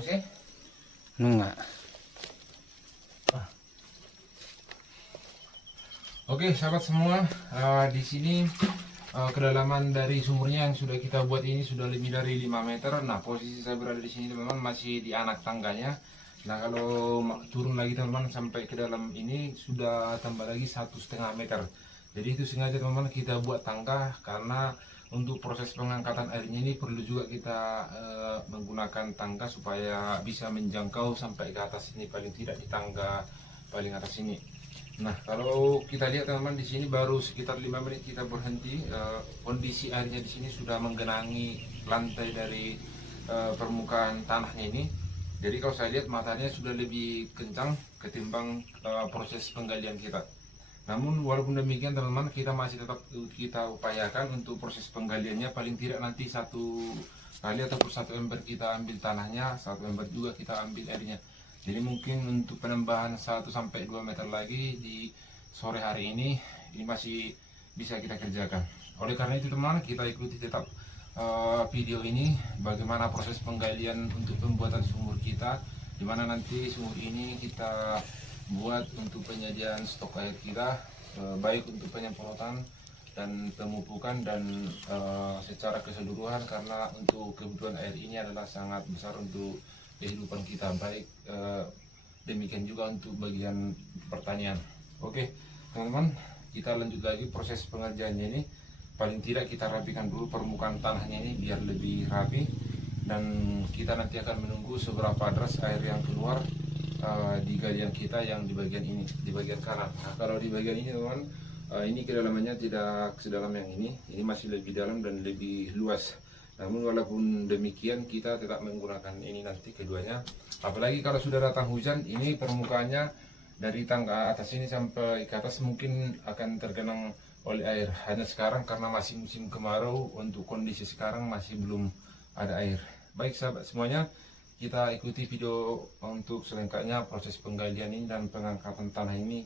sih? Enggak. Oke, sahabat semua, di sini kedalaman dari sumurnya yang sudah kita buat ini sudah lebih dari 5 meter. Nah, posisi saya berada di sini teman-teman masih di anak tangganya. Nah, kalau turun lagi teman-teman sampai ke dalam ini sudah tambah lagi 1,5 meter. Jadi itu sengaja teman-teman kita buat tangga karena untuk proses pengangkatan airnya ini perlu juga kita menggunakan tangga supaya bisa menjangkau sampai ke atas ini, paling tidak di tangga paling atas ini. Nah, kalau kita lihat teman-teman di sini baru sekitar 5 menit kita berhenti. Kondisi airnya di sini sudah menggenangi lantai dari permukaan tanahnya ini. Jadi kalau saya lihat matanya sudah lebih kencang ketimbang proses penggalian kita. Namun walaupun demikian teman-teman, kita masih tetap kita upayakan untuk proses penggaliannya, paling tidak nanti satu kali ataupun satu ember kita ambil tanahnya, satu ember juga kita ambil airnya. Jadi mungkin untuk penambahan 1-2 meter lagi di sore hari ini masih bisa kita kerjakan. Oleh karena itu teman, kita ikuti tetap video ini bagaimana proses penggalian untuk pembuatan sumur kita, dimana nanti sumur ini kita buat untuk penyajian stok air kita, baik untuk penyemprotan dan pemupukan dan secara keseluruhan, karena untuk kebutuhan air ini adalah sangat besar untuk kehidupan kita, baik demikian juga untuk bagian pertanian. Oke teman-teman, kita lanjut lagi proses pengerjaannya ini. Paling tidak kita rapikan dulu permukaan tanahnya ini biar lebih rapi, dan kita nanti akan menunggu seberapa deras air yang keluar di galian kita yang di bagian ini, di bagian kanan. Nah, kalau di bagian ini teman-teman, ini kedalamannya tidak sedalam yang ini masih lebih dalam dan lebih luas. Namun walaupun demikian kita tetap menggunakan ini nanti keduanya. Apalagi kalau sudah datang hujan, ini permukaannya dari tangga atas ini sampai ke atas mungkin akan tergenang oleh air. Hanya sekarang karena masih musim kemarau, untuk kondisi sekarang masih belum ada air. Baik sahabat semuanya, kita ikuti video untuk selengkapnya proses penggalian ini dan pengangkatan tanah ini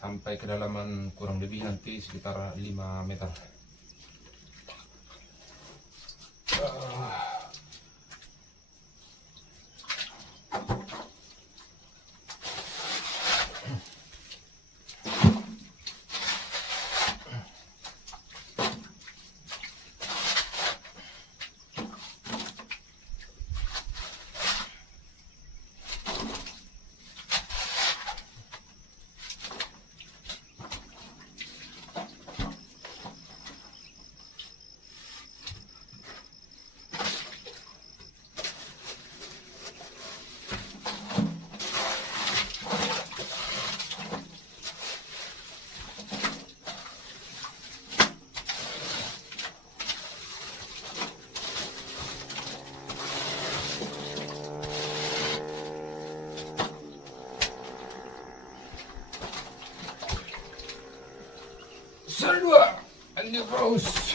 sampai kedalaman kurang lebih nanti sekitar 5 meter. Salwa, Alifraus.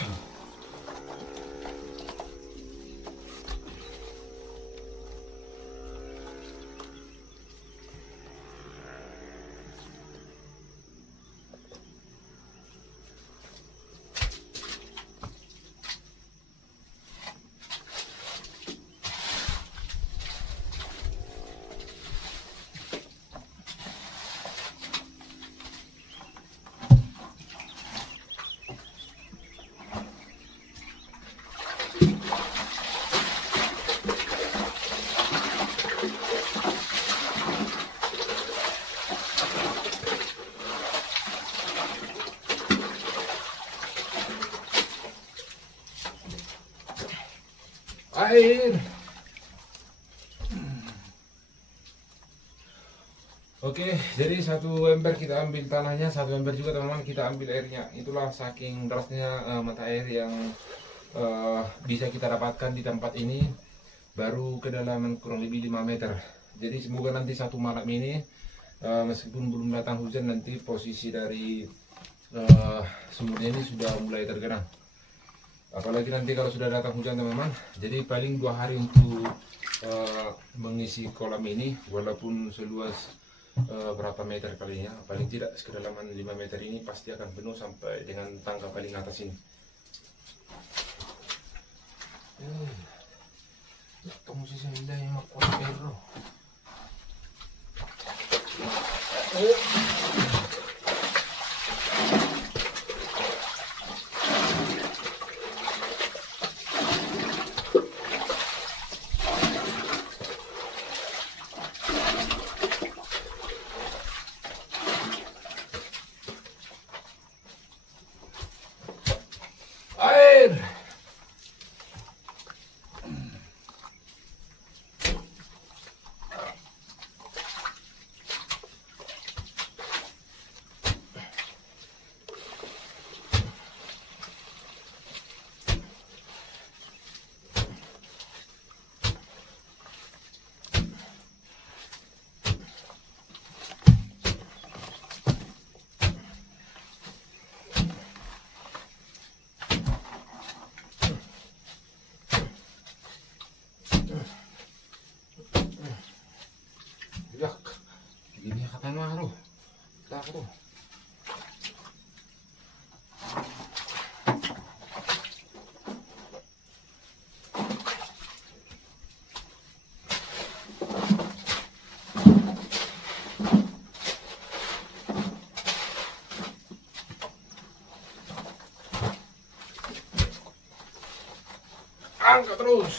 Air. Oke, jadi satu ember kita ambil tanahnya, satu ember juga teman-teman kita ambil airnya. Itulah saking derasnya mata air yang bisa kita dapatkan di tempat ini, baru kedalaman kurang lebih 5 meter. Jadi semoga nanti satu malam ini meskipun belum datang hujan, nanti posisi dari sumurnya ini sudah mulai tergenang. Apalagi nanti kalau sudah datang hujan teman-teman, jadi paling 2 hari untuk mengisi kolam ini, walaupun seluas berapa meter kalinya, paling tidak kedalaman 5 meter ini pasti akan penuh sampai dengan tangga paling atas ini. Kamu sih yang makuat air. sama aduh. Takut. Angkat terus.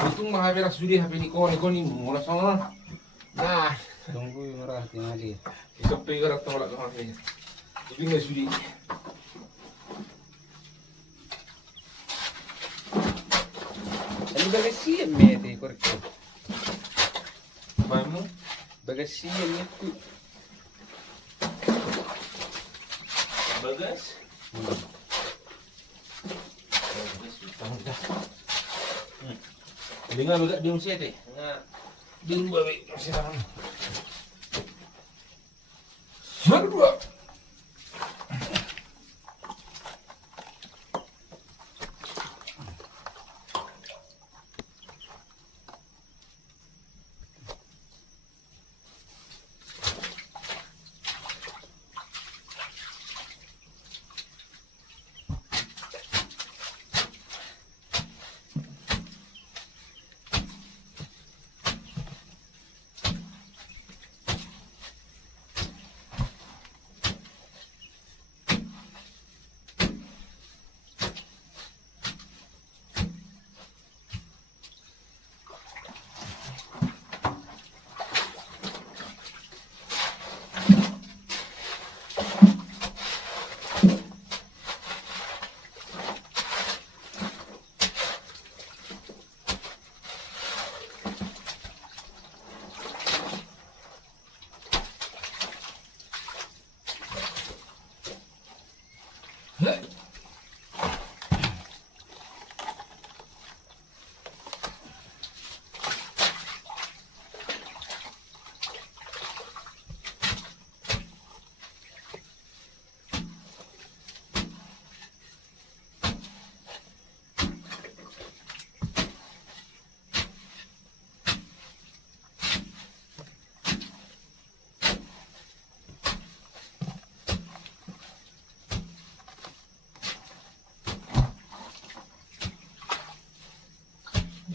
Untung makaberak sudi HP ni ko ni mula sana. Nah, Tunggu murah tinggal. isok pegar atau tolak HP. Jadi nggak sudi. Ini bagasi mete korek. Kamu Bagasi itu. bagas. Dengan agak dium siya teh. Nga dium babi masih tangan. Dua.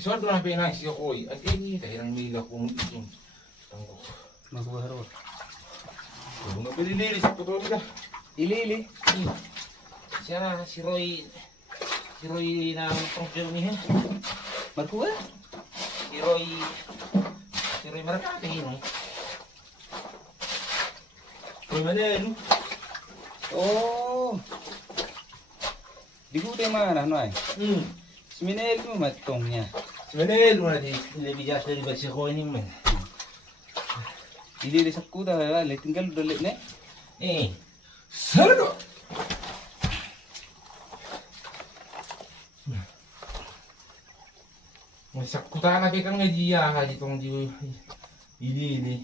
Soal tu nak penang siya koy. At ini tayo ng mila kung ikin. Tangko. Magwaro. Kung nabilili sa putol ka. Ili. Siya na si Roy. Si Roy na pangkil niya. Magkuha? Si Roy. Si Roy Maracate no. Roy Manelo. Oh. Di ko tayo mana ano ay. Seminel mo matongnya. Si Manelo na di lebih jasa di basi ko ini man. Ili sa kuda le tinggal dolet ne. Sarado. Masakutan na kang ngajiya haji tong di ini.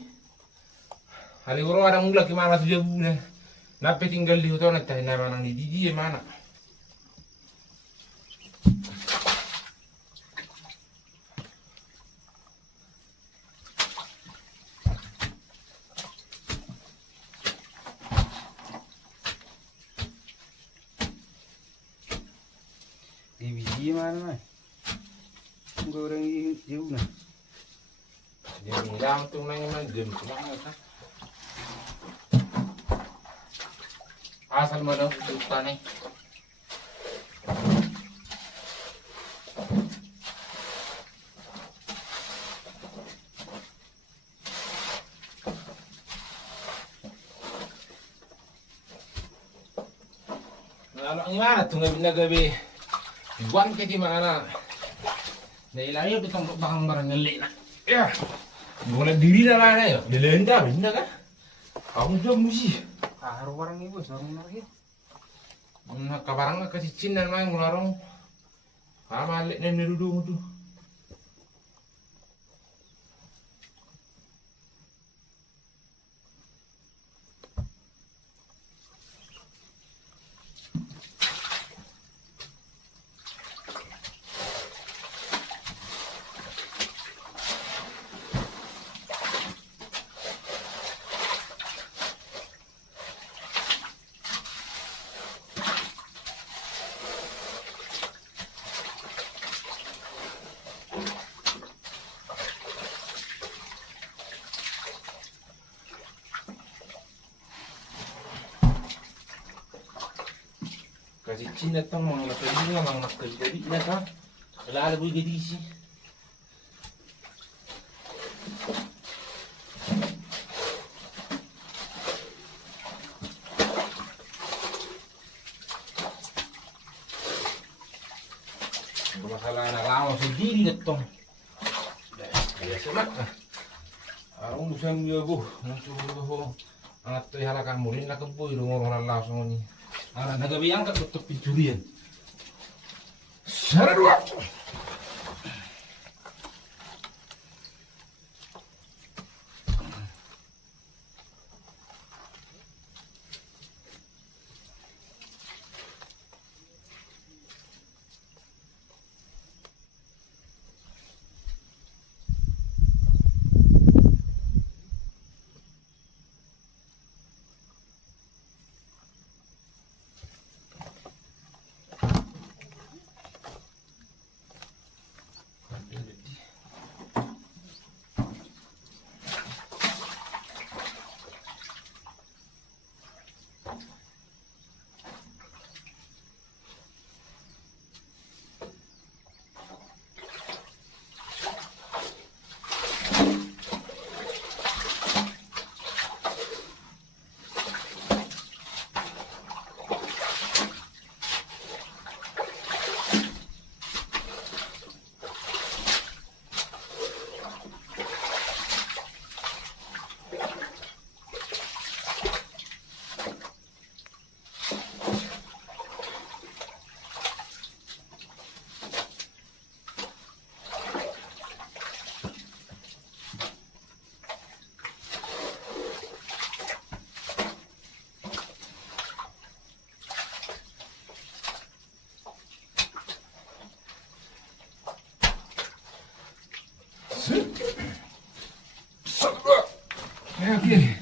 Haliguro ada ulag gimana tuh jabuna. Nape tinggal di hutan at na manang di mana. Di biji mana? Tunggu orang jauh na. Yang lang tuh nang magem kumaha ka. Asal mo daw utan eh. Lalo ang nga tunga binagabi. Iwan ka di mana. Nailayo bitong bakang barangali na. Ya, mulai diri dah lah ya. Dia lenda, benda kan? Aku juga musi. Karo barang ibu, sarung lagi. Nak kabarang nak kasih cin dan main ngularong. Malik nih dudung tu. Kasi China tong mga nakalimutan, mga nakalimutan na ka. Kalalaboy ka disi. Masalah na lang sendiri na tong. Biasa na. Arong musim yago, musuh ang atoy halakan mulin na kaboy rumor langsung ni. Nagabi ang katutok pencurian. Sana dua. Okay.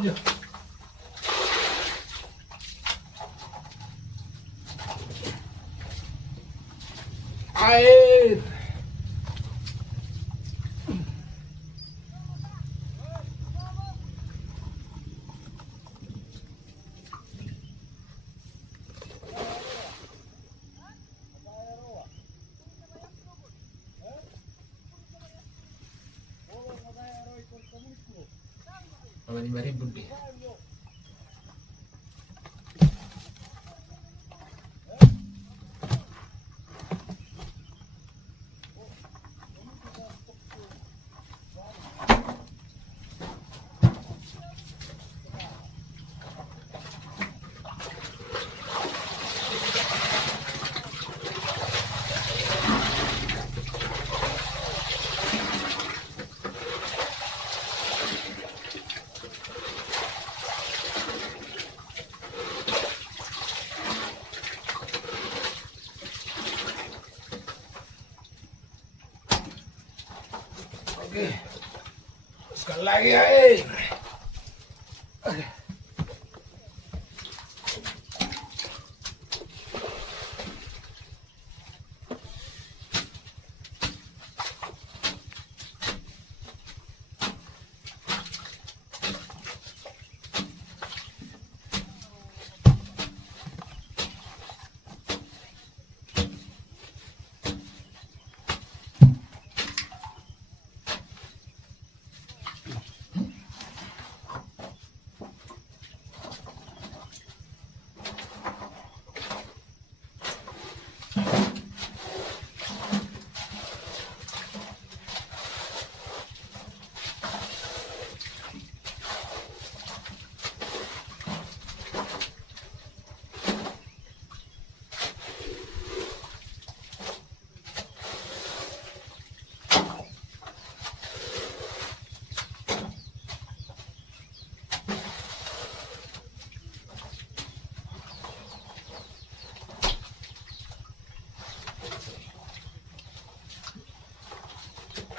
Iya. Air. Kalau 5.000 deh. Oke. Sekali lagi air. Oke.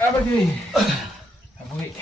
Apa sih? Apa sih?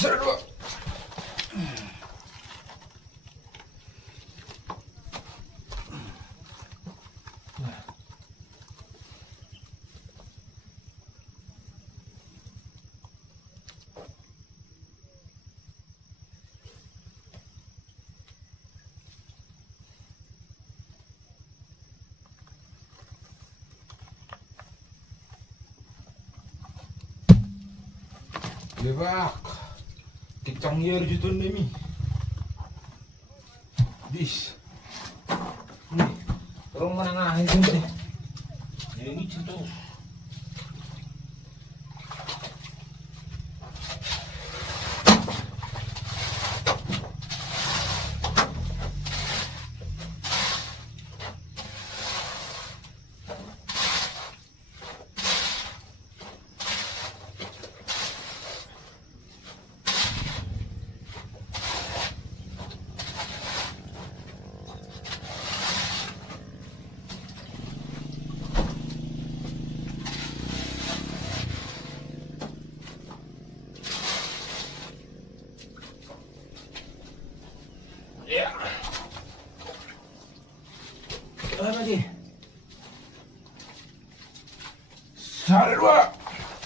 Seru. Lebak. Tikcang yer jutun demi. Dis. Nih, orang mana ngahin sini? Ini cinta. Ya. Apa lagi? Satu.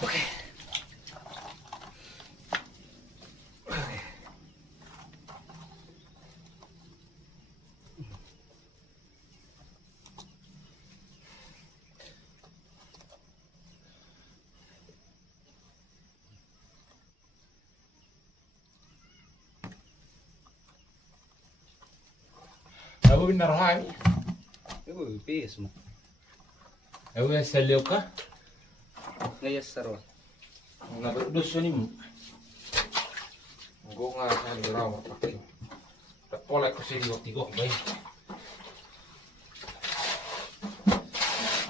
Oke. Aku benar hai. Ibu pis mo. Aku saleu ka. Ngayas sarwa. Naberdus ni mo. Go nga sa raw pakai. Pola ko sa tigo bay.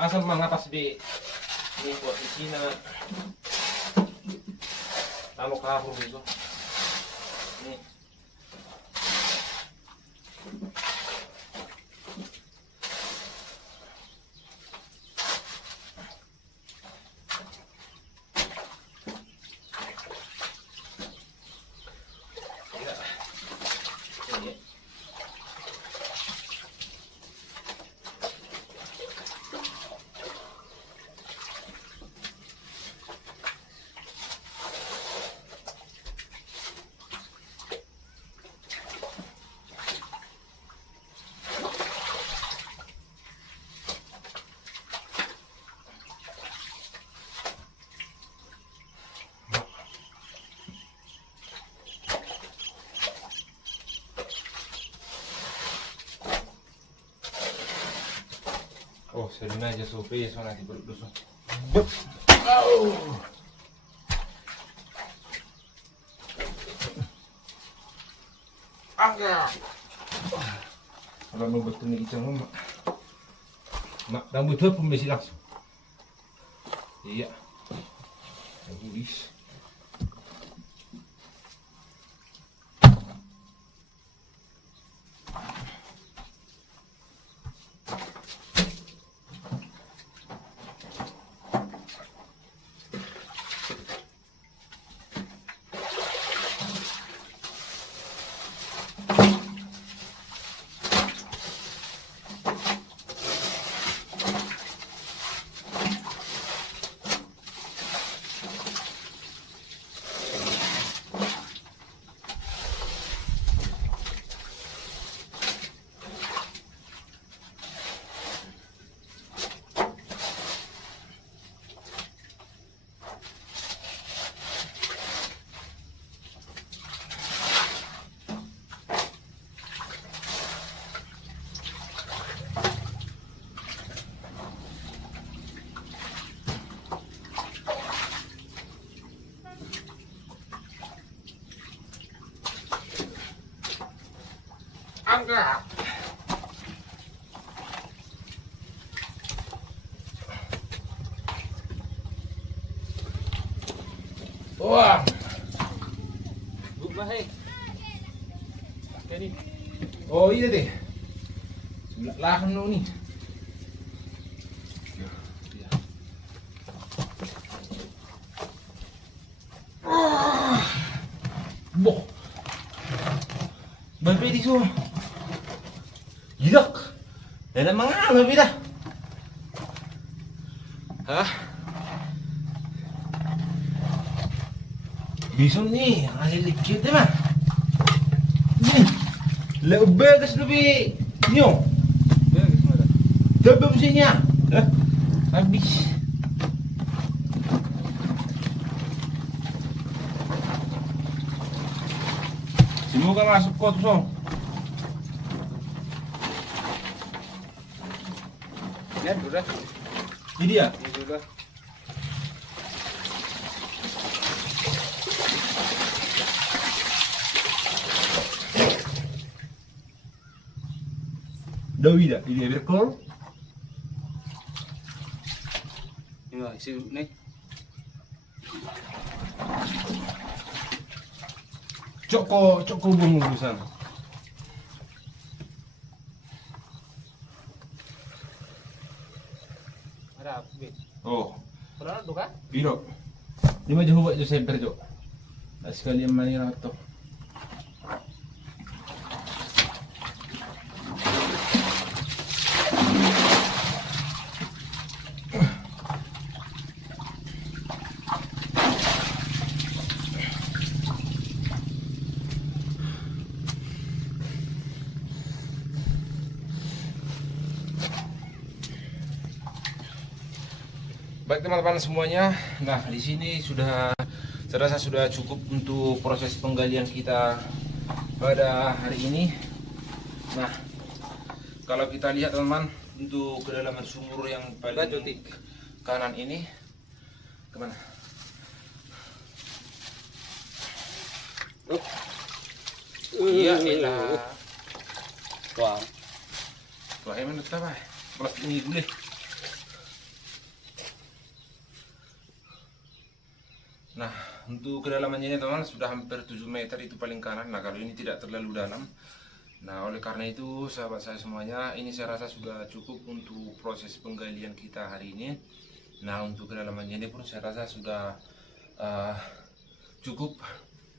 Asal mga tas bi ni ko opisina. Talo ka ito. Ni. Oh, sedina aja sope so nanti perut dosa. Angga. Kalau mau betul nih icang mak. Mak, rambut tuh pembesi langsung. Iya. Bagus. Angkat. Wah. Gugmah eh. Jadi. Oh iya deh. Sebelah lahan lo nih. Boh. Babe di so. Gidak. Dan mga babe dah. Hah? Bison nih, ahli kita mah. Nih. Lebegas lebih. Nyo. Bagus mana? Tapi mesinnya. Hah? Habis. Semoga masuk kot so. Lihat udah. Ini dia. Ini udah. Dawi dah. Ini berkol. Ini lah isi nih. Coko bungkusan. Ada apa? Be? Oh, Pernah tuh kan? piro. Lima jauh buat Jose Perjo. Tak sekalian mani rato. Baik teman-teman semuanya, nah di sini saya rasa sudah cukup untuk proses penggalian kita pada hari ini. Nah, kalau kita lihat teman-teman, untuk kedalaman sumur yang paling kanan ini, kemana? Iya, elah. Wah. Wah, emang tetap plus ini boleh. Nah, untuk kedalamannya ini teman-teman sudah hampir 7 meter itu paling kanan. Nah, kalau ini tidak terlalu dalam. Nah, oleh karena itu sahabat saya semuanya, ini saya rasa sudah cukup untuk proses penggalian kita hari ini. Nah, untuk kedalamannya ini pun saya rasa sudah cukup.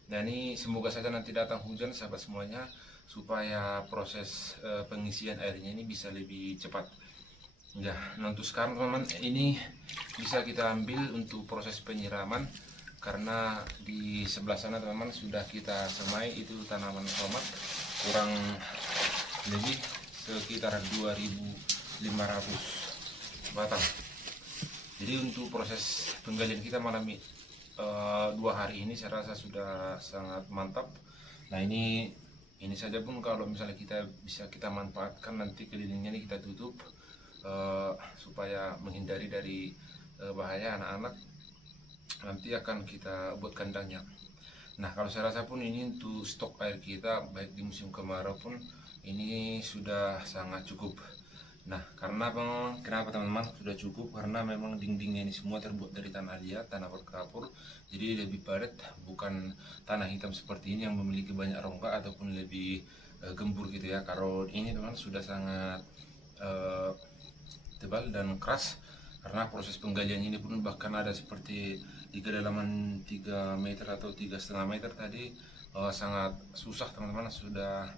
Nah, ini semoga saja nanti datang hujan sahabat semuanya, supaya proses pengisian airnya ini bisa lebih cepat. Ya, nah untuk sekarang teman-teman, ini bisa kita ambil untuk proses penyiraman. Karena di sebelah sana teman-teman sudah kita semai itu tanaman tomat kurang lebih sekitar 2.500 batang. Jadi untuk proses penggalian kita malam 2 hari ini saya rasa sudah sangat mantap. Nah ini saja pun kalau misalnya kita bisa kita manfaatkan, nanti kelilingnya ini kita tutup supaya menghindari dari bahaya anak-anak, nanti akan kita buat kandangnya. Nah, kalau saya rasa pun ini untuk stok air kita baik di musim kemarau pun ini sudah sangat cukup. Nah, karena kenapa teman-teman sudah cukup, karena memang dindingnya ini semua terbuat dari tanah liat, tanah berkapur, jadi lebih padat, bukan tanah hitam seperti ini yang memiliki banyak rongga ataupun lebih gembur gitu ya. Kalau ini teman sudah sangat tebal dan keras, karena proses penggalian ini pun bahkan ada seperti di kedalaman 3 meter atau 3,5 meter tadi, sangat susah teman-teman. Sudah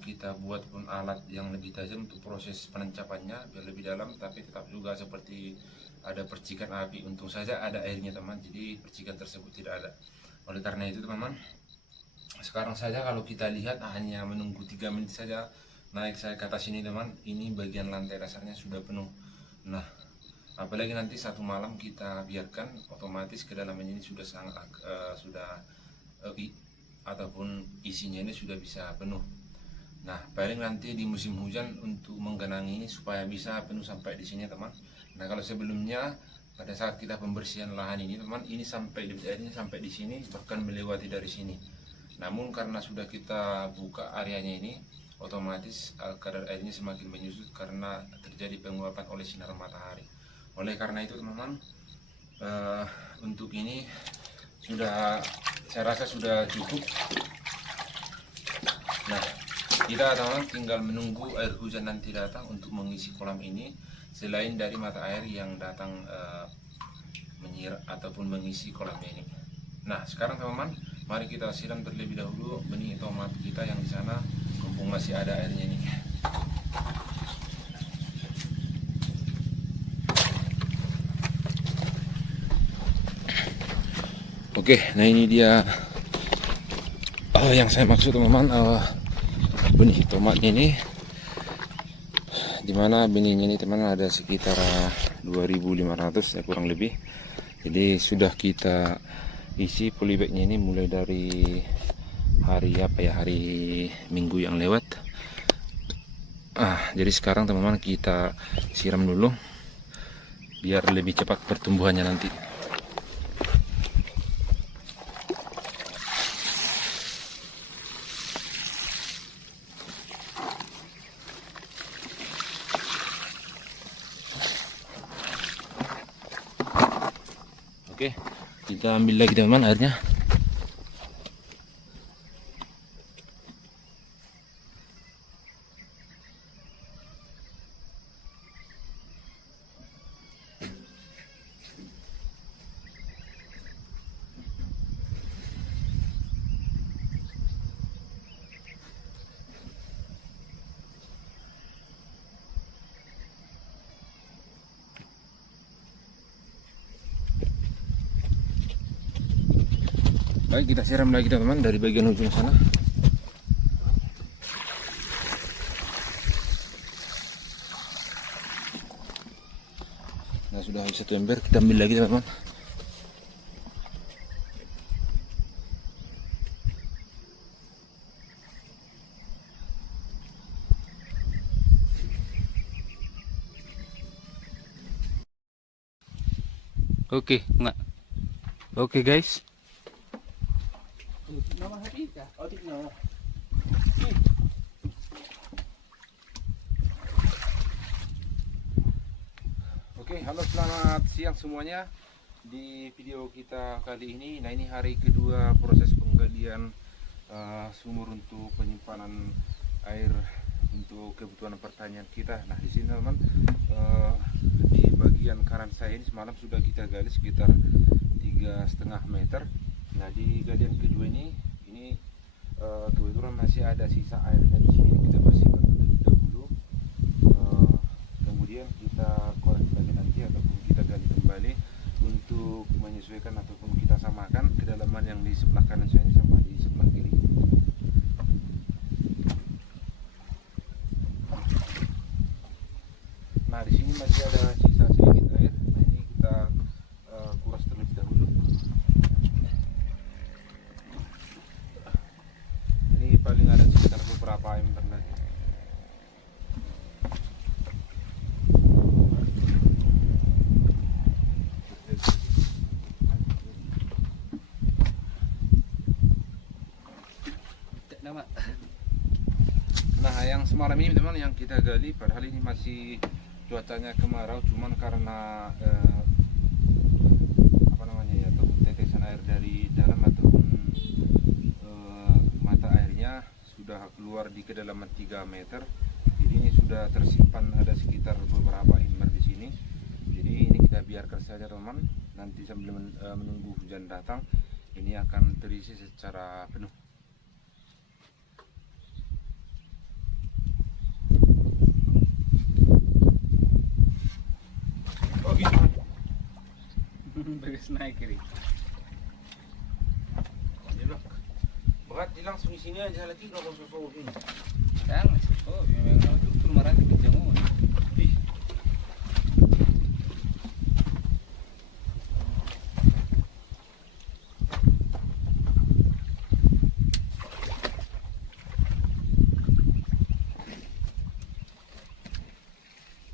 kita buat pun alat yang lebih tajam untuk proses penencapannya biar lebih dalam, tapi tetap juga seperti ada percikan api. Untung saja ada airnya teman, jadi percikan tersebut tidak ada. Oleh karena itu teman-teman, sekarang saja kalau kita lihat hanya menunggu 3 menit saja naik saya ke atas ini teman, ini bagian lantai dasarnya sudah penuh. Nah, apalagi nanti satu malam kita biarkan, otomatis kedalaman ini sudah sangat ataupun isinya ini sudah bisa penuh. Nah, paling nanti di musim hujan untuk menggenangi ini supaya bisa penuh sampai di sini teman. Nah, kalau sebelumnya pada saat kita pembersihan lahan ini teman, ini sampai debit airnya sampai di sini, bahkan melewati dari sini. Namun karena sudah kita buka areanya ini, otomatis kadar airnya semakin menyusut karena terjadi penguapan oleh sinar matahari. Oleh karena itu teman-teman, untuk ini sudah, saya rasa sudah cukup. Nah, kita teman-teman tinggal menunggu air hujan nanti datang untuk mengisi kolam ini, selain dari mata air yang datang menyiram ataupun mengisi kolam ini. Nah, sekarang teman-teman, mari kita siram terlebih dahulu benih tomat kita yang di sana, mumpung masih ada airnya ini. Oke, nah ini dia yang saya maksud teman-teman, benih tomatnya ini, dimana benihnya ini teman ada sekitar 2.500 ya kurang lebih. Jadi sudah kita isi polybagnya ini mulai dari hari hari Minggu yang lewat. Jadi sekarang teman-teman kita siram dulu biar lebih cepat pertumbuhannya nanti. Oke, kita ambil lagi teman-teman airnya. Baik, kita siram lagi teman-teman dari bagian ujung sana. Nah, sudah habis 1 ember, kita ambil lagi teman-teman. Oke, enggak. Oke guys. Oke, halo, selamat siang semuanya. Di video kita kali ini, nah ini hari kedua proses penggalian sumur untuk penyimpanan air untuk kebutuhan pertanian kita. Nah, di sini teman, di bagian kanan saya ini semalam sudah kita gali sekitar 3,5 meter. Nah, di galian kedua ini kebetulan masih ada sisa airnya di sini, kita bersihkan terlebih dahulu. Kemudian kita korek lagi nanti ataupun kita gali kembali untuk menyesuaikan ataupun kita samakan kedalaman yang di sebelah kanan saya ini sama di sebelah kiri. Nah, di sini masih ada sisa sedikit air. Nah, ini kita kuras terlebih dahulu. Ini paling ada sekitar beberapa ember lagi. malam ini teman yang kita gali, padahal ini masih cuacanya kemarau, cuman karena apa namanya ya, ataupun tetesan air dari dalam ataupun mata airnya sudah keluar di kedalaman 3 meter. Jadi ini sudah tersimpan ada sekitar beberapa ember di sini. Jadi ini kita biarkan saja teman, nanti sambil menunggu hujan datang ini akan terisi secara penuh. Oh gitu. Bagus naik kiri. Ini lah. Berat di langsung di sini aja lagi kalau susu ini. Jangan. Oh, memang itu marah di jamu. Ih.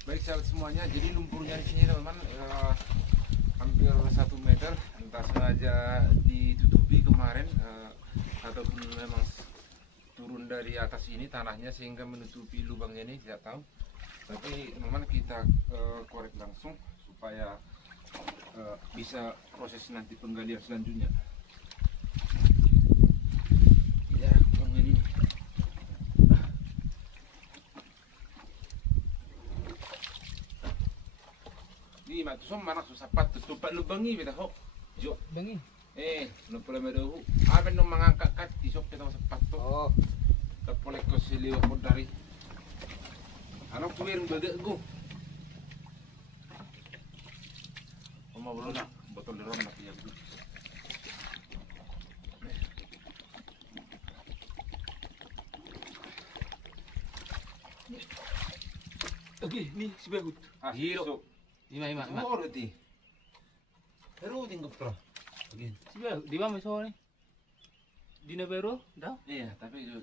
Baik sahabat semuanya, jadi lumpurnya di sini teman-teman hampir 1 meter, entah sengaja ditutupi kemarin ataupun memang turun dari atas ini tanahnya sehingga menutupi lubangnya ini, tidak tahu. Tapi teman-teman kita korek langsung supaya bisa proses nanti penggalian selanjutnya. Ya, penggalian ini. Di matusom mana susah patut tupat lubangi beta ho. Jo. Bangi. No pula medahu. Aben no mangangkat kat isok kita sepat to. Oh, Tapolek ko siliw ko dari. Ano kuwir bagak go. Oma bro na botol rom na tiya. oke, nih si Bahut. Ah, Hiro. Ima. Oh, roti. Pero tinggal pro. Again. Si Bahut, di ba may soal ni? Di na bero? Daw? Iya, tapi itu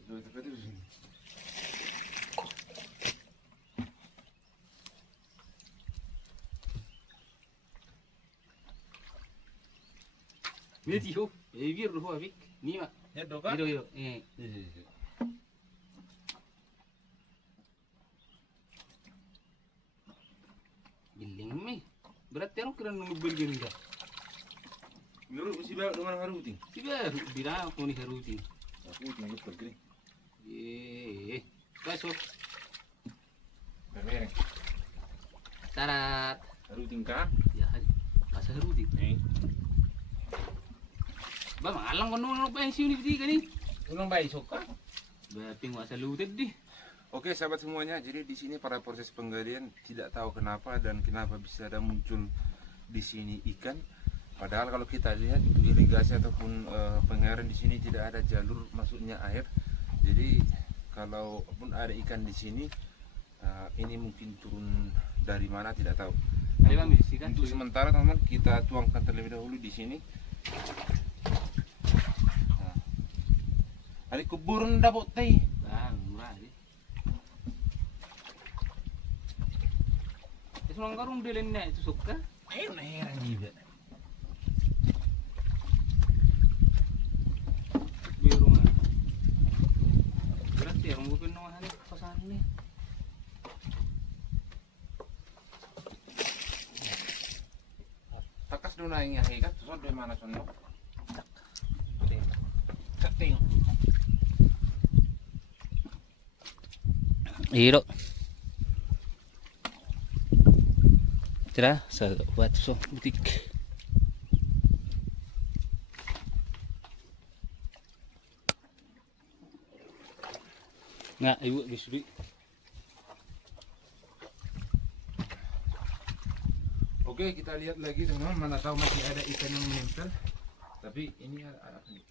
Meti ho. Vir ho avik. Ni ma. ya doka. Hiro. Biling mi. Berarti ano kira nung bilgin ka? Menurut si bawa dengan haruting. Si Bahut, bilang ako ni Harutin. Aku tinggal pergi. Kaso, Bener. tarat. Haruting ka? Ya, masa Harutin. Ba, malang ko nung pensiun di ka ni. Unang bayi soka. Ba, pingwa sa luted di. Oke sahabat semuanya, jadi di sini pada proses penggalian tidak tahu kenapa dan kenapa bisa ada muncul di sini ikan. Padahal kalau kita lihat irigasi ataupun pengairan di sini tidak ada jalur masuknya air. Jadi kalau pun ada ikan di sini, ini mungkin turun dari mana tidak tahu. Ada bang bisi kan? Untuk sementara teman kita tuangkan terlebih dahulu di sini. Ada kuburan dapat teh. Bang, murah di. Itu nang karung bilin na itu suka. Ayun na heran juga. Biro nga. Berarti orang gue naman hani pasan ni. Takas doon na yung hahikat. Susod doon mana sono. Kating. Hiro. Tira sa buat so butik. Nga ibu bisri. Oke, kita lihat lagi teman-teman, mana tahu masih ada ikan yang menempel. Tapi ini ada apa nih?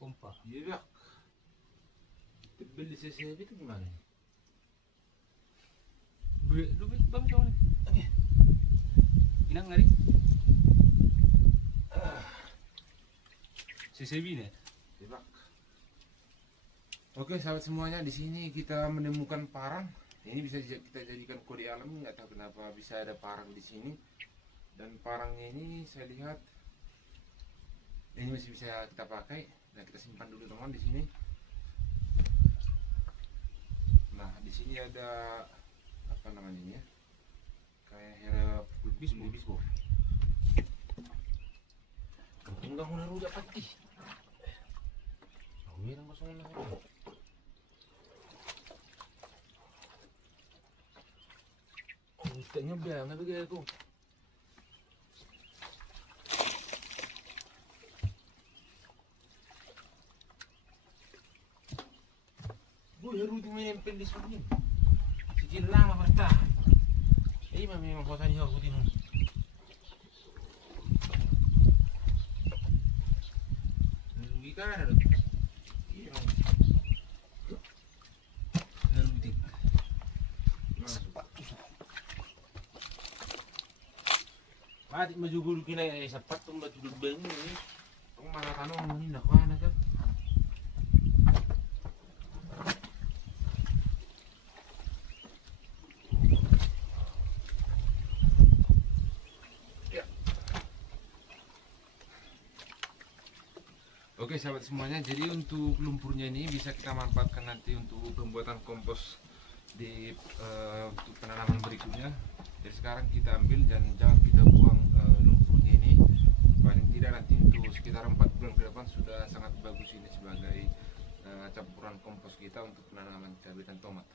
Pompa. Iya, tebel di CCTV itu gimana? Lu bang kawan. Inang ngari. CCTV nih. Tebak. Oke, sahabat semuanya, di sini kita menemukan parang. Ini bisa kita jadikan kode alam, nggak tahu kenapa bisa ada parang di sini. Dan parangnya ini saya lihat ini masih bisa kita pakai. Nah, kita simpan dulu teman di sini. Nah, di sini ada apa namanya ini ya? Kayak herap bisbo. Enggak mau naruh dapat ih. Oh, ini kosong lah. Oh, ikannya banget begitu aku. Haru itu menempel di sini. Sikit lama bertahan. Memang kosannya aku tino. Nunggu kan ada. Iya. Nunggu. Mati maju guru kina sapat tuh batu duduk ini. Kung mana tanong ini nak mana kan? Oke sahabat semuanya, jadi untuk lumpurnya ini bisa kita manfaatkan nanti untuk pembuatan kompos di untuk penanaman berikutnya. Jadi sekarang kita ambil dan jangan kita buang lumpurnya ini. Paling tidak nanti untuk sekitar 4 bulan ke depan sudah sangat bagus ini sebagai campuran kompos kita untuk penanaman cabai dan tomat.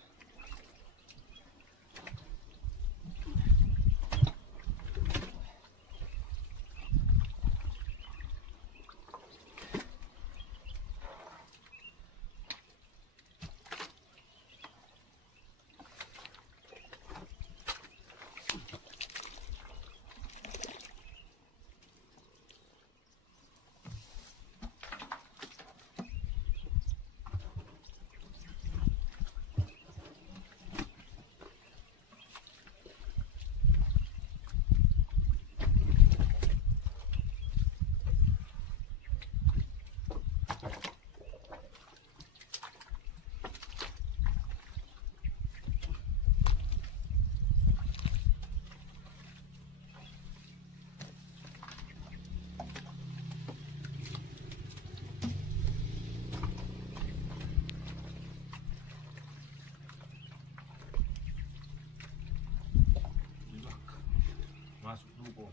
Masuk dulu.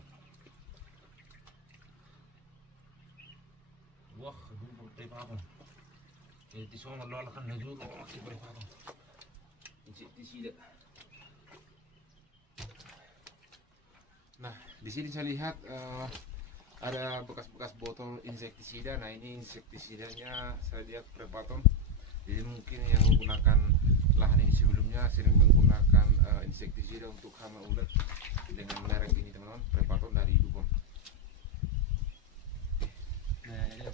Wah, lumpur preparo. Jadi semua ngelolakan najur, si preparo. Insektisida. Nah, di sini saya lihat ada bekas-bekas botol insektisida. Nah, ini insektisidanya saya lihat Prepaton. Jadi mungkin yang menggunakan lahan ini sebelumnya sering menggunakan insektisida untuk hama ulat dengan merek ini teman-teman, Prepaton dari Dupont. Nah, ini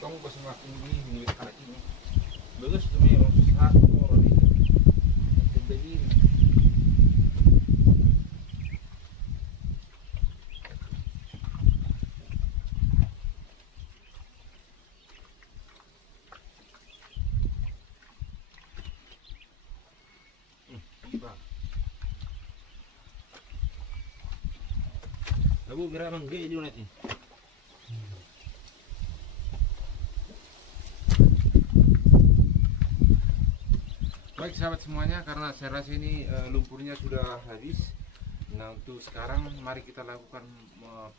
kamu semakin ini milik anak ini bagus tuh memang saat orang ini berdiri. Abu kira mangga ini nanti. Baik sahabat semuanya, karena saya rasa ini lumpurnya sudah habis. Nah untuk sekarang mari kita lakukan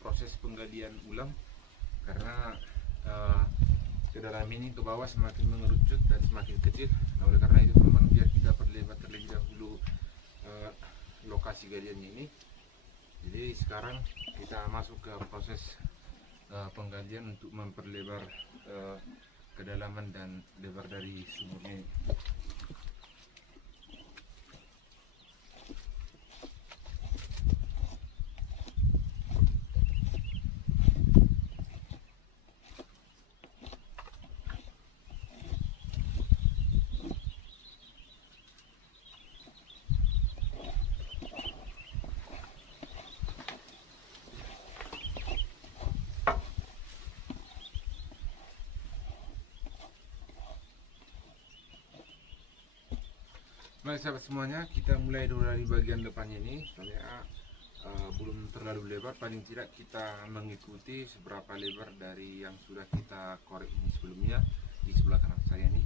proses penggalian ulang, karena ke dalam ini ke bawah semakin mengerucut dan semakin kecil. Nah oleh karena itu teman-teman, biar kita perlebar terlebih dahulu lokasi galiannya ini. Jadi sekarang kita masuk ke proses penggalian untuk memperlebar kedalaman dan lebar dari sumurnya ini. Baik sahabat semuanya, kita mulai dulu dari bagian depannya ini supaya belum terlalu lebar. Paling tidak kita mengikuti seberapa lebar dari yang sudah kita korek ini sebelumnya di sebelah kanan saya ini.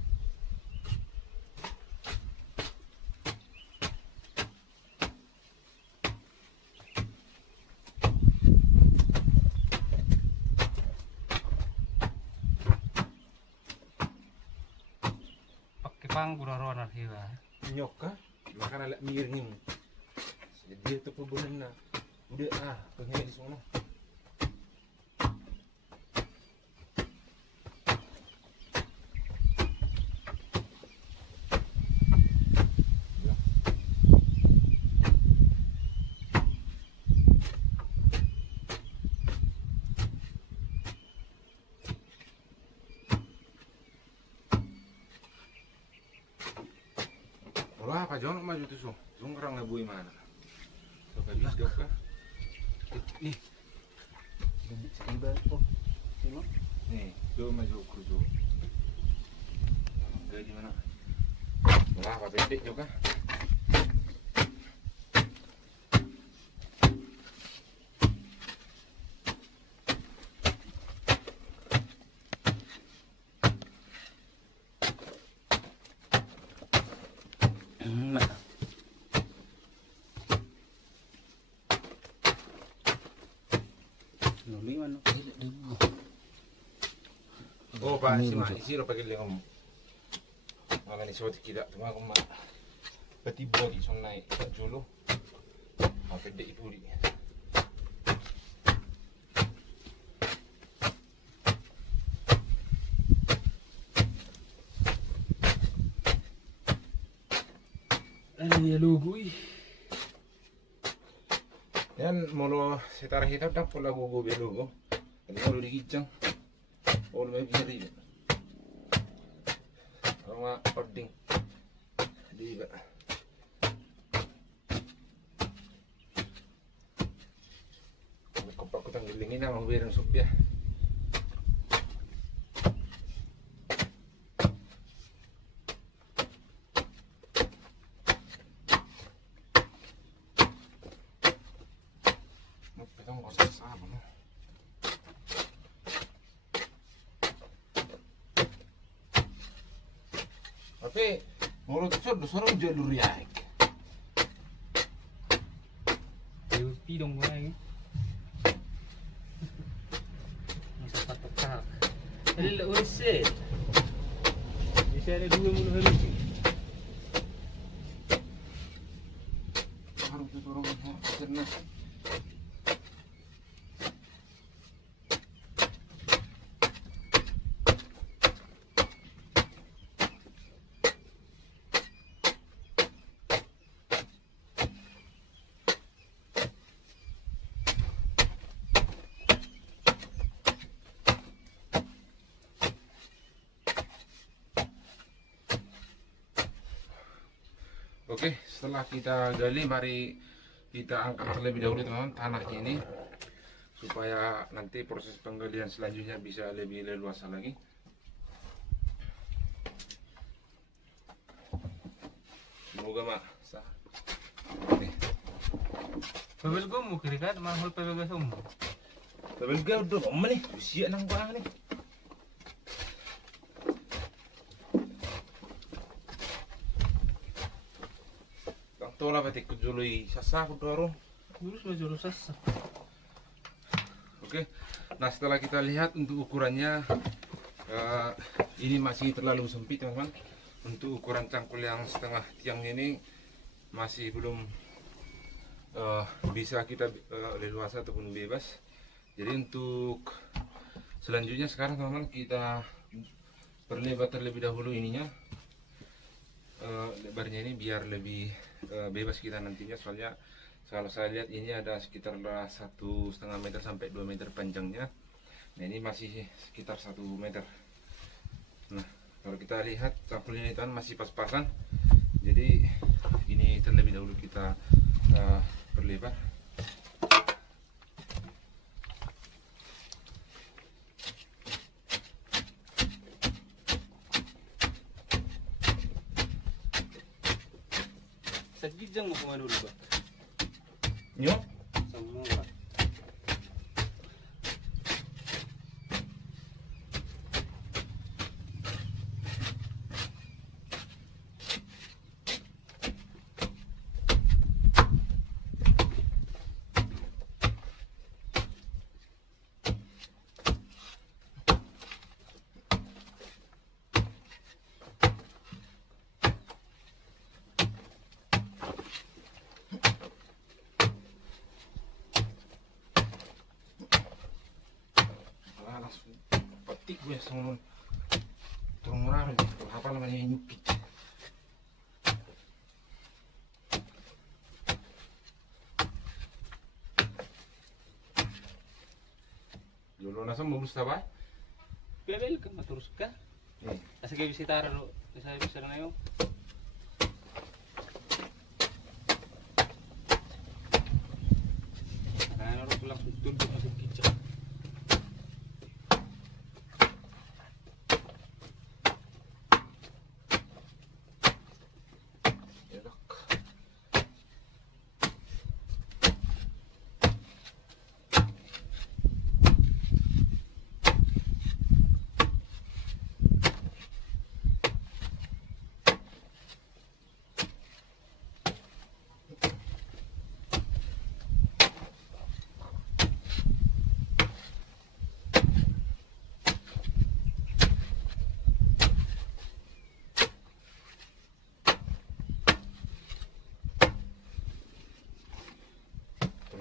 Pakai pang buron hiwa. Nyoka makan alak miring dia tu perbulan udah pengen di sana. Wah, apa jangan maju tuh, orang ngabui mana? So kali jauh kah? Nih, nih, jauh maju kerja. Gak di mana? Wah, apa pendek jauh kah? Oh, Pak, isi lo pakai lengom. Malah ni suatu tidak, cuma aku mak. Peti body son naik julu. Apa dek itu di. Ini logo ih. Yan molo setara hitam tak pola gogo belogo. Kalau molo digijang. All may be real. Mga ording. Di ba? Kapag ko tanggilingin na magbirang subya. Magpitong ko sa sabon. Tapi mulut itu dosa jalur ya. Beauty dong gue lagi. Masa patok. Ada urusan. Bisa ada 2 mulu hari. Harus turun karena Oke, setelah kita gali, mari kita angkat terlebih dahulu teman-teman tanahnya ini supaya nanti proses penggalian selanjutnya bisa lebih leluasa lagi. Semoga mak sah. Oke. Pebel gue mau kiri kan, mahal pebel gue semua. Tabel ga udah lama nih, usia nang bang nih. Kang tola pati kujului sasa kudoro. Jurus lo jurus sasa. Oke, nah setelah kita lihat untuk ukurannya, ini masih terlalu sempit teman-teman. Untuk ukuran cangkul yang setengah tiang ini masih belum bisa kita leluasa ataupun bebas. Jadi untuk selanjutnya sekarang teman-teman kita perlebar terlebih dahulu ininya, lebarnya ini biar lebih bebas kita nantinya. Soalnya kalau saya lihat ini ada sekitar 1,5 meter sampai 2 meter panjangnya. Nah ini masih sekitar 1 meter. Nah kalau kita lihat cangkulnya itu kan masih pas-pasan. Jadi ini terlebih dahulu kita perlebar. Sajijang mau kemana dulu Pak? Nyo, Semua. langsung petik gue sama turun murah apa namanya nyupit. Dulu nasa mau Mustafa? Pebel kan terus ka? Asa kayo bisitara lo, saya bisa na ngayon. Ano ro langsung tunduk masuk kicap.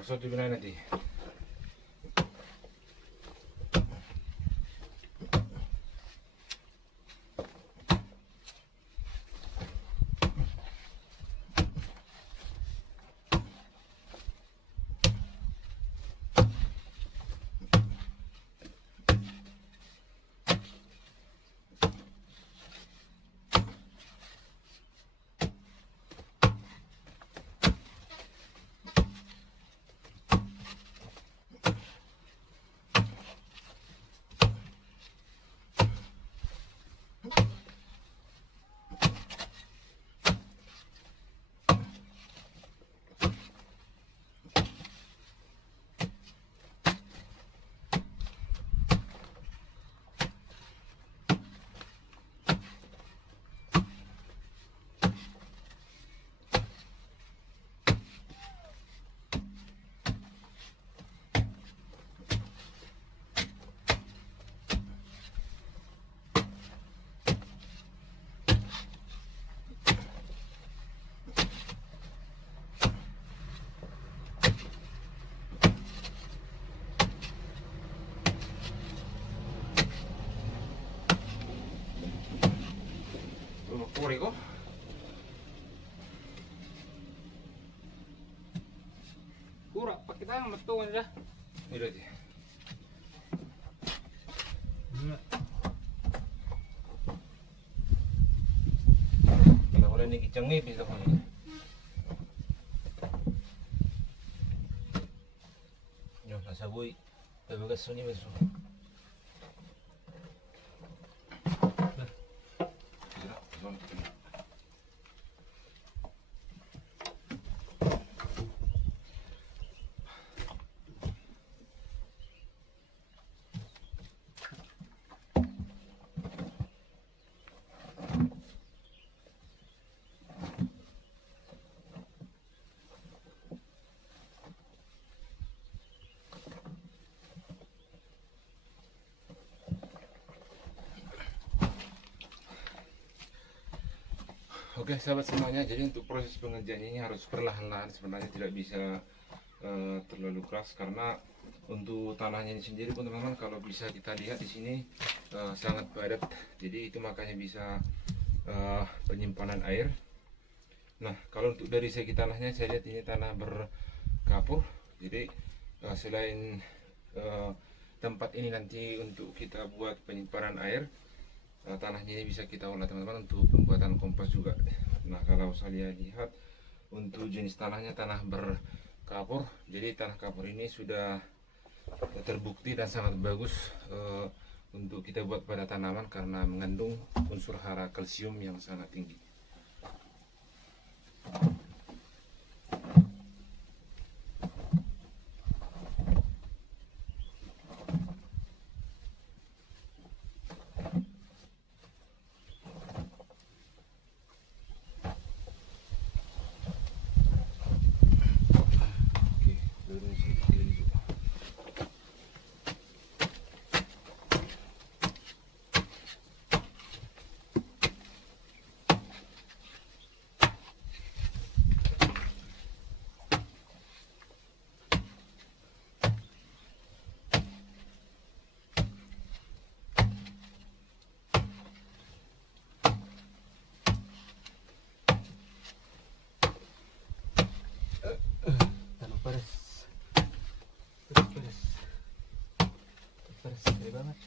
Terus di mana nanti? Puri ko? Kura, pakai tangan betul aja. Ini dia. Kalau boleh ni kicang ni bisa boleh. Yo, nasa boy. Bebegas sunyi beso. Oke sahabat semuanya, jadi untuk proses pengerjaannya ini harus perlahan-lahan, sebenarnya tidak bisa terlalu keras karena untuk tanahnya ini sendiri pun teman-teman kalau bisa kita lihat di sini sangat padat, jadi itu makanya bisa penyimpanan air. Nah kalau untuk dari segi tanahnya saya lihat ini tanah berkapur, jadi selain tempat ini nanti untuk kita buat penyimpanan air, tanahnya ini bisa kita olah teman-teman untuk pembuatan kompos juga. Nah kalau saya lihat untuk jenis tanahnya tanah berkapur, jadi tanah kapur ini sudah terbukti dan sangat bagus untuk kita buat pada tanaman karena mengandung unsur hara kalsium yang sangat tinggi. Banget.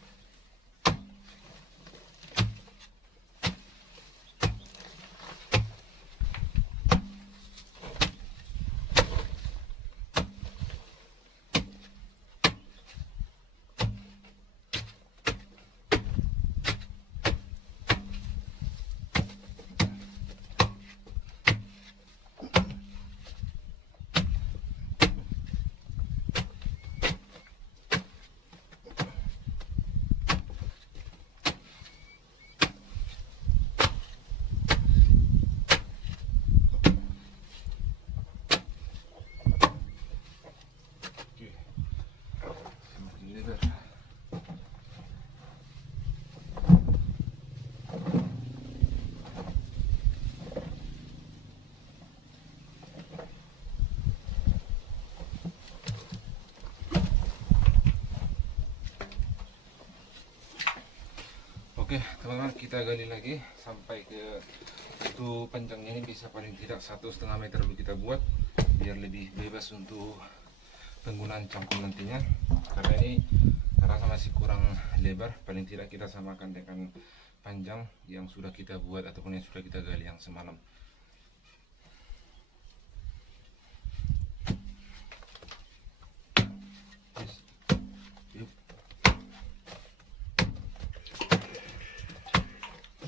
Oke teman-teman, kita gali lagi sampai ke itu panjangnya ini bisa paling tidak 1,5 meter dulu kita buat biar lebih bebas untuk penggunaan cangkul nantinya, karena ini rasa masih kurang lebar. Paling tidak kita samakan dengan panjang yang sudah kita buat ataupun yang sudah kita gali yang semalam.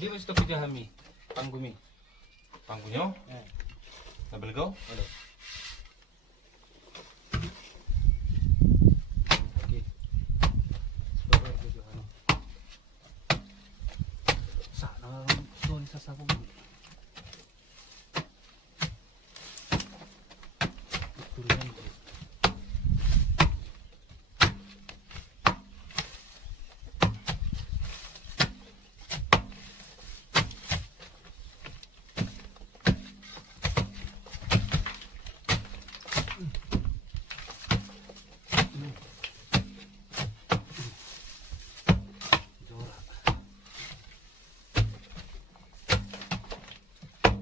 Di ba ito pijahami? Panggumi. Panggunyo? Nabelgaw? Halo. Okay. Sebagai video ano. Sana doon sa sabog. Turunan ko.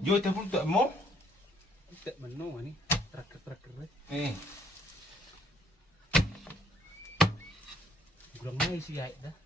Yo, ito po mo? Tidak mano ani. Tracker Eh. Kurang mai si gait dah.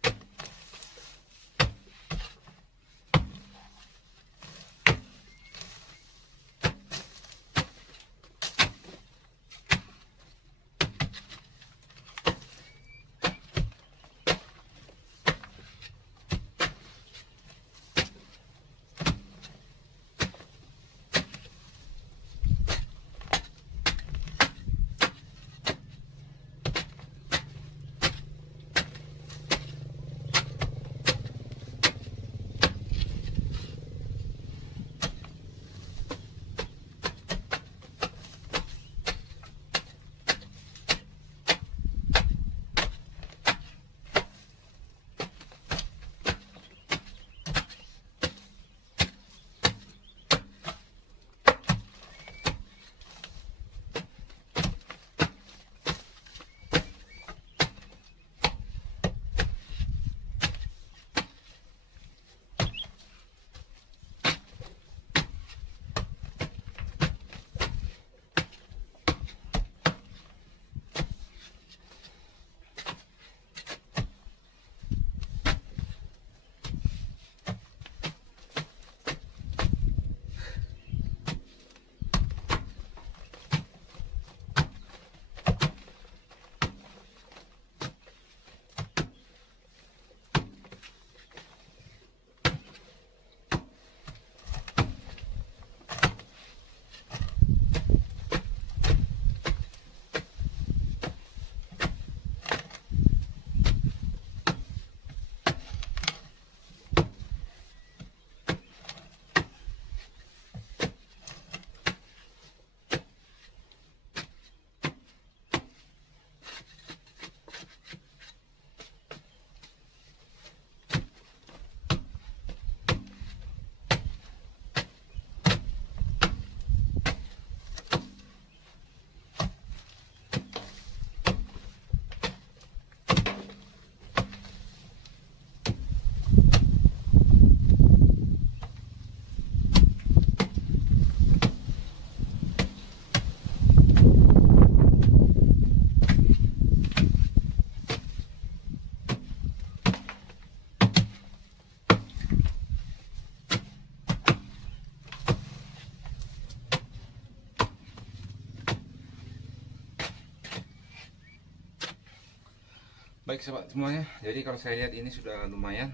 Baik sahabat semuanya, jadi kalau saya lihat ini sudah lumayan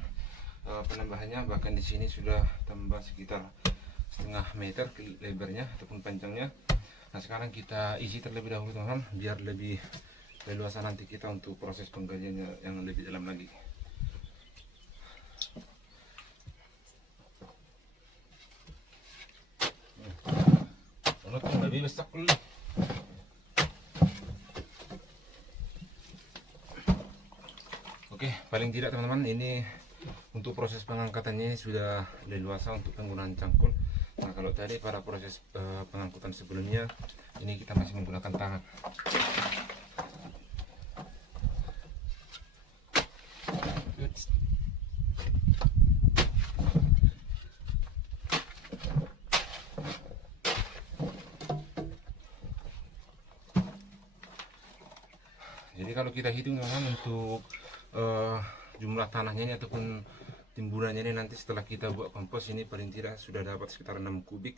penambahannya, bahkan di sini sudah tambah sekitar setengah meter lebarnya ataupun panjangnya. Nah sekarang kita isi terlebih dahulu teman-teman, biar lebih leluasa nanti kita untuk proses penggaliannya yang lebih dalam lagi. Lebih besar dulu. Oke, paling tidak teman-teman, ini untuk proses pengangkatannya sudah leluasa untuk penggunaan cangkul. Nah kalau tadi pada proses pengangkutan sebelumnya, ini kita masih menggunakan tangan. Jadi kalau kita hitung teman-teman untuk jumlah tanahnya ini ataupun timbulannya ini nanti setelah kita buat kompos ini paling tidak sudah dapat sekitar 6 kubik.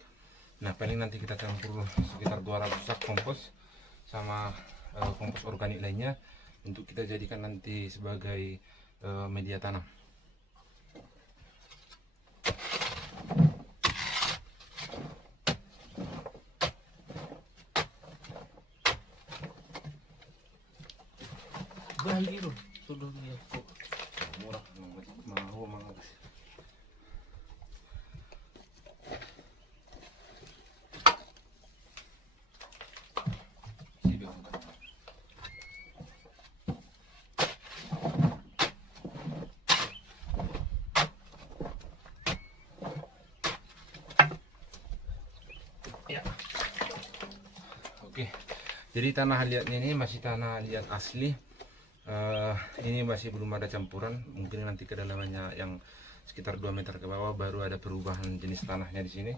Nah paling nanti kita campur sekitar 200 sak kompos sama kompos organik lainnya untuk kita jadikan nanti sebagai media tanam. Bali loh, sudah lihat kok. Murah, mau banget. Ya. Oke, jadi tanah liatnya ini masih tanah liat asli. Ini masih belum ada campuran, mungkin nanti kedalamannya yang sekitar 2 meter ke bawah baru ada perubahan jenis tanahnya di sini.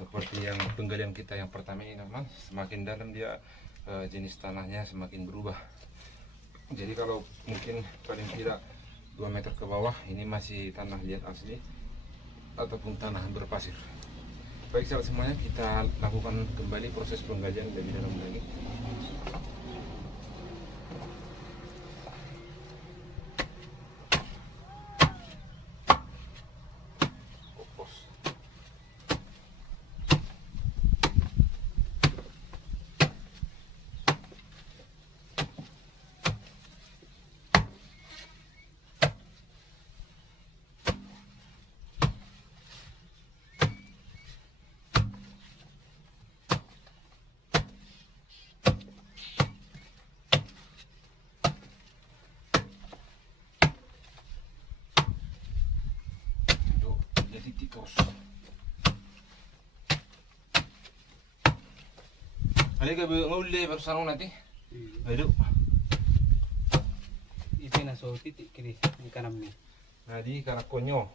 Seperti yang penggalian kita yang pertama ini teman, semakin dalam dia jenis tanahnya semakin berubah. Jadi kalau mungkin paling tidak 2 meter ke bawah ini masih tanah liat asli ataupun tanah berpasir. Baik sahabat semuanya, kita lakukan kembali proses penggalian lebih dalam lagi. Titikos. Halika nguli baru sarung nanti. Ayo. Itu na so titik kiri di kanannya. Nah di karakonyo.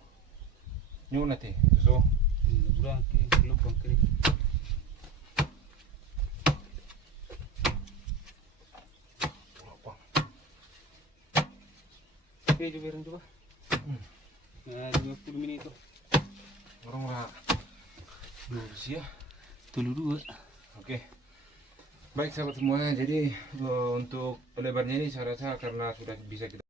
Nyo nanti. So. Lubang kiri, lubang kiri. Oke, coba. Nah, 20 menit itu. Orang lah. Dulu sih ya. Dulu 2. Oke. Baik sahabat semuanya, jadi untuk lebarnya ini saya rasa karena sudah bisa kita